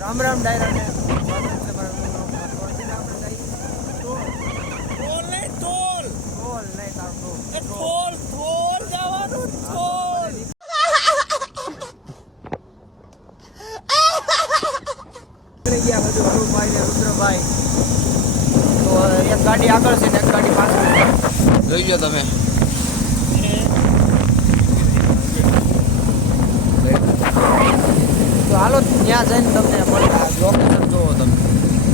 રામ રામ ડાયરા ને રુદ્રભાઈ તો એક ગાડી આગળ છે ને એક ગાડી પાછળ જોઈ લો તમે. તો હાલો ત્યાં જઈને તમને લોકેશન જોવો તમે.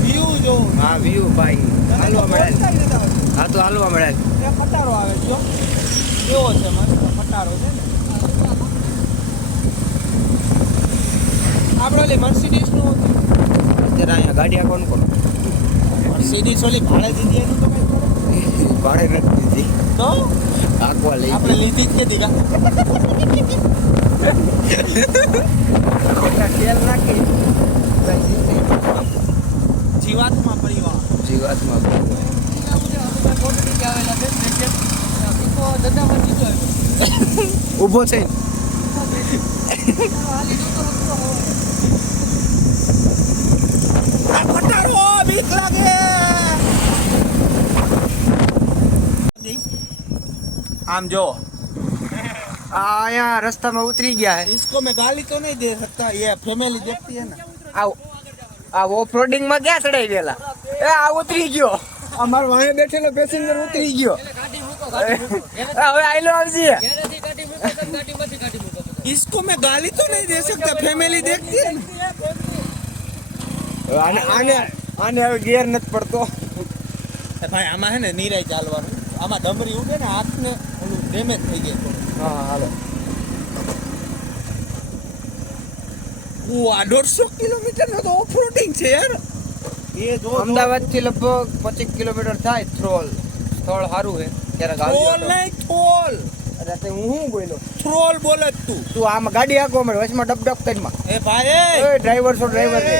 વ્યૂ જોવો. હા વ્યૂ ભાઈ હાલવા મળે. હા તો હાલવા મળે. પટારો આવે જો કેવો છે મને પટારો છે ને આપણે ઓલી મર્સિડીઝ નું અત્યારે અહીંયા ગાડી આ કોણ કોણ મર્સિડીઝ ઓલી ભાડે દીધી એનું તો કઈ ભાડે નથી દીધી તો આકવા લઈ આપણે લીધી જ નથી કા તેલ નાખી જીવાત્મા પરિવાર ઉભો છે બીક લાગે. આમ જો यहाँ रास्ता में उतरी गया है. इसको मैं गाली तो नहीं दे सकता, ये फैमिली देखती है ना. आ ऑफ रोडिंग में क्या चढ़ाई गेला ए आ उतरी गयो અમાર વાહે બેઠેલો પેસેન્જર ઉતરી ગયો. હવે આઈલો આવજી इसको मैं गाली तो नहीं दे सकता, फैमिली देखती है ना. આને હવે ગેર નથી પડતો ભાઈ. આમાં હે ને નીરાઈ ચાલવાનું. આમાં ડમરી ઉડે ને હાથને ઓલું ડેમેજ થઈ જાય. હા હાલો. આ 150 કિલોમીટર નો તો ઓફરોડિંગ છે યાર. એ જો અમદાવાદ થી લગભગ 25 કિલોમીટર થાય. સ્થળ સારું છે. ક્યારેક ટ્રોલ નહીં ટ્રોલ. અરે તે હું બોલ્યો ટ્રોલ બોલે તું આમાં ગાડી આકો મળે વચમાં ડબ ડબ કરીમાં. એ ભાઈ એ ડ્રાઈવર છો ડ્રાઈવર રે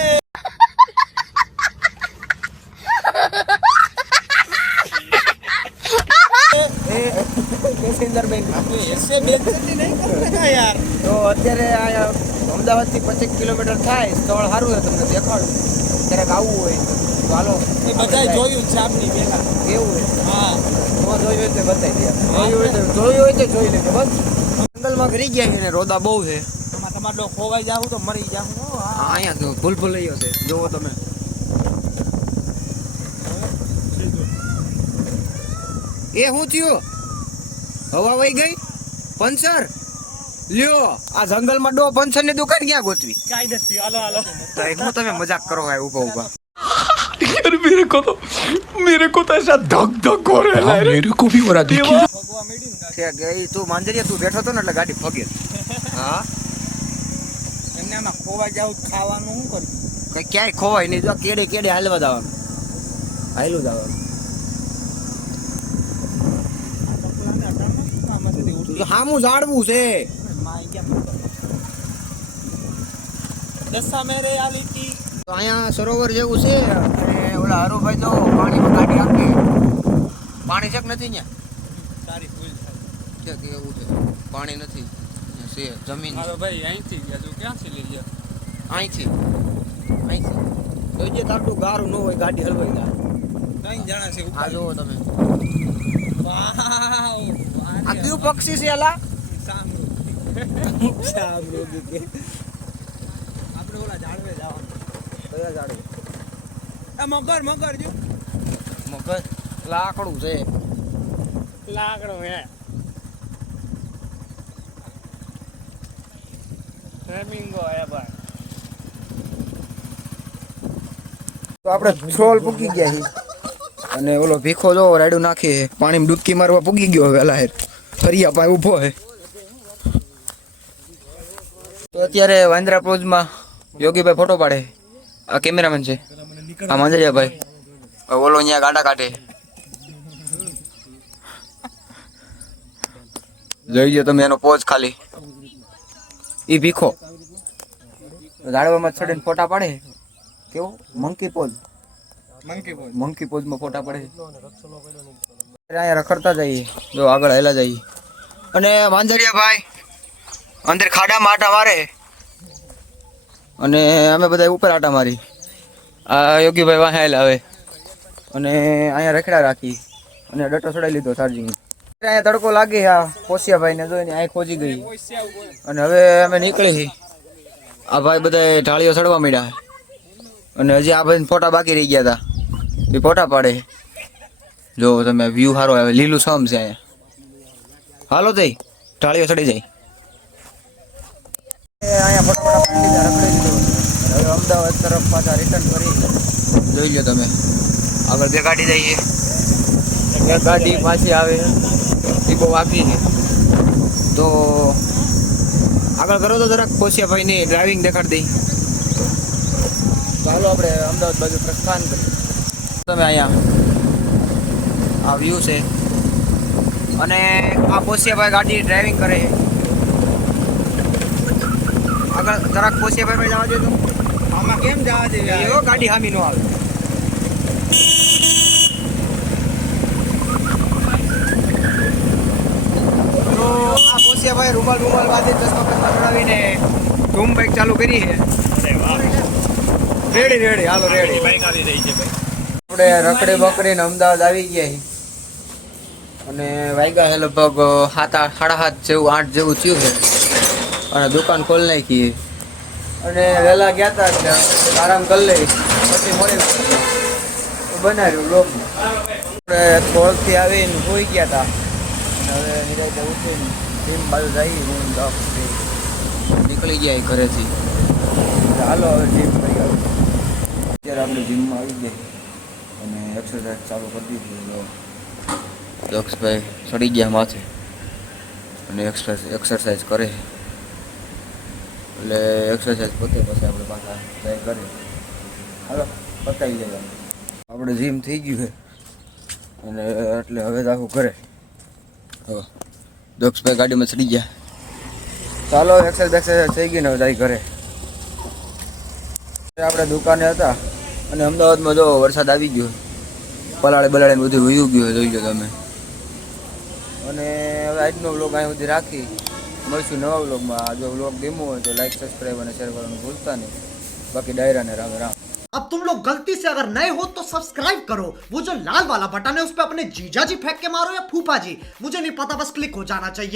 પેસેન્જર બેન એસે બેચતી નહીં કરતા યાર. તો અત્યારે અહીંયા અમદાવાદ થી 25 કિલોમીટર થાય. સ્થળ સારું છે, તમને દેખાડું. ક્યારેક આવવું હોય તો હાલો. એ બધાય જોયું છે આપની પેલા કેવું હોય. હા તો જોયું હોય તો બતાવી દે. જોયું હોય તો જોઈ લેજો. બસ જંગલમાં ઘરી ગયા છે ને રોદા બહુ છે. તમારો ખોવાઈ જાવ તો મરી જાવ. અહીંયા તો ભૂલ લઈ છે. જોવો તમે. એ શું થયું? હવા વહી ગઈ. પંચર લ્યો. આ જંગલમાં ડો પંચર ની દુકાન ક્યાં ગોતવી? કાઈ નથી. હાલો હાલો. હું તમે મજાક કરો ભાઈ ઉભા ઉભા. यार मेरे को तो ऐसा धक धक हो रहा है. मेरे को भी हो रहा देखिए. ભગવા મેડી ને ગાડી. તું માંજરિયા તું બેઠો તો ને એટલે ગાડી ફગે. હા એમને આમાં ખોવાઈ જાવ ખાવાનું શું કર્યું? કઈ ક્યાંય ખોવાય નહીં. જો કેડે કેડે હાલવા જવાનું. હાલું જવાનું. હામું ઝાડવું છે. અહીંયા સરોવર જેવું છે. અને ઓલા હરુભાઈ તો પાણીમાં ગાડી આપે. પાણી છે કે નથી ત્યાં? સારી ફૂલ છે કે એવું છે. પાણી નથી છે જમીન. ભાઈ અહીંથી ગયા તું ક્યાંથી લઈ ગયા? અહીંથી જોઈએ તારું ગારું ન હોય ગાડી હલવાઈ જાય. કઈ જણા છે આ જોવો તમે. વાવ આ કયું પક્ષી છે એલા? સામરૂ કે આપણે ઓલા ઝાડવે જવાનું. કયા ઝાડવે? આ મગર જો મગર લાકડું છે. લાકડું હે ફ્લેમિંગો હે ભાઈ. તો આપણે છોલ પૂકી ગયા છીએ. અને ઓલો ભીખો જો રાડું નાખી પાણીમાં ડૂબકી મારવા પૂગી ગયો. વેલા હે ફરિયા પાસે ઊભો હે. તો અત્યારે વાંદરા પોઝમાં યોગીભાઈ ફોટો પાડે. આ કેમેરામેન છે. આ માંજરિયાભાઈ. ઓલો અહીંયા ગાંડા કાઢે. જોઈજો તમે એનો પોઝ ખાલી. ઈ ભીખો ઝાડવામાં ચડીને ફોટા પાડે. કેવો મંકી પોઝ. મંકી પોઝમાં ફોટા પડે. અહીંયા રખડતા જઈએ. જો આગળ હેલા જઈએ. અને માંજરિયાભાઈ અંદર ખાડામાં આટા મારે. અને અમે બધા ઉપર આટા મારી. આ યોગીભાઈ વાહે આવે અને અહીંયા રખડા રાખી અને ડટો ચડાવી લીધો ચાર્જિંગ. અહીંયા તડકો લાગે આ પોસિયાભાઈને જોઈને અહીં ખોજી ગઈ અને હવે અમે નીકળી. આ ભાઈ બધા ઢાળીઓ ચડવા માંડ્યા અને હજી આ ભાઈ ફોટા બાકી રહી ગયા હતા એ ફોટા પાડે. જો તમે વ્યૂ સારો આવે, લીલું સમ છે અહીંયા. હાલો તઈ ઢાળીઓ ચડી જાય. અહીંયા ફોટા પાડી લીધા, રખડી લીધું. હવે અમદાવાદ તરફ પાછા રિટર્ન કરી. જોઈ લો તમે આગળ બે ગાડી જઈએ, એક ગાડી પાછી આવે એ બહુ આપી છે. તો આગળ કરો તો જરાક પોસિયાભાઈની ડ્રાઇવિંગ દેખાડી દઈ. ચાલો આપણે અમદાવાદ બાજુ પ્રસ્થાન કરીએ. તમે અહીંયા આ વ્યૂ છે અને આ પોસિયાભાઈ ગાડી ડ્રાઇવિંગ કરે છે. આગળ જરાક પોસિયાભાઈ જવા દે. તો આમાં કેમ જવા દે? ગાડી હામી નો આવે. તો આ પોસિયાભાઈ રૂમાલ બાંધી ચશ્મા ચડાવીને ધૂમ બાઇક ચાલુ કરી છે. રેડી હાલો રેડી બાઇક આવી રહી છે ભાઈ. આપણે રખડી બકડીને અમદાવાદ આવી ગયા છીએ અને વાગ્યા છે લગભગ 7:30 જેવું 8 જેવું થયું છે અને દુકાન ખોલી નાખી અને વહેલા ગયા હતા એટલે આરામ કરી લઈ પછી મળી બનાવ્યું લોક. આપણે કોલથી આવીને હોઈ ગયા હતા અને હવે નિરાતે ઉઠીને જીમ બાજુ જઈ નીકળી ગયા ઘરેથી. હાલો હવે જીમ કરી આવ્યું. અત્યારે આપણે જીમમાં આવી ગયા અને એક્સરસાઇઝ ચાલુ કરી દીધી. દક્ષભાઈ ચડી ગયા માથે અને એક્સરસાઇઝ કરે એટલે એક્સરસાઇઝ પતે પછી આપણે પાછા ટ્રાય કરીએ. હાલો પતાવી જાય. આપણે જીમ થઈ ગયું છે અને એટલે હવે તો આખું ઘરે. દક્ષભાઈ ગાડીમાં ચડી ગયા. ચાલો એક્સરસાઇઝ થઈ ગઈ ને હવે જાય ઘરે. આપણે દુકાને હતા અને અમદાવાદમાં જો વરસાદ આવી ગયો, પલાળે બલાળે બધું વયું ગયું જોઈ લો તમે. અને હવે આજનો વ્લોગ અહીં સુધી રાખી મળશું નવા વ્લોગમાં. જો વ્લોગ ગમ્યો હોય તો લાઈક સબસ્ક્રાઈબ અને શેર કરવાનું ભૂલતા નહીં. બાકી ડાયરાને રામ રામ. अब तुम लोग गलती से अगर नए हो तो सब्सक्राइब करो, वो जो लाल वाला बटन है उस पर अपने जीजा जी फेंक के मारो या फूफा जी, मुझे नहीं पता, बस क्लिक हो जाना चाहिए.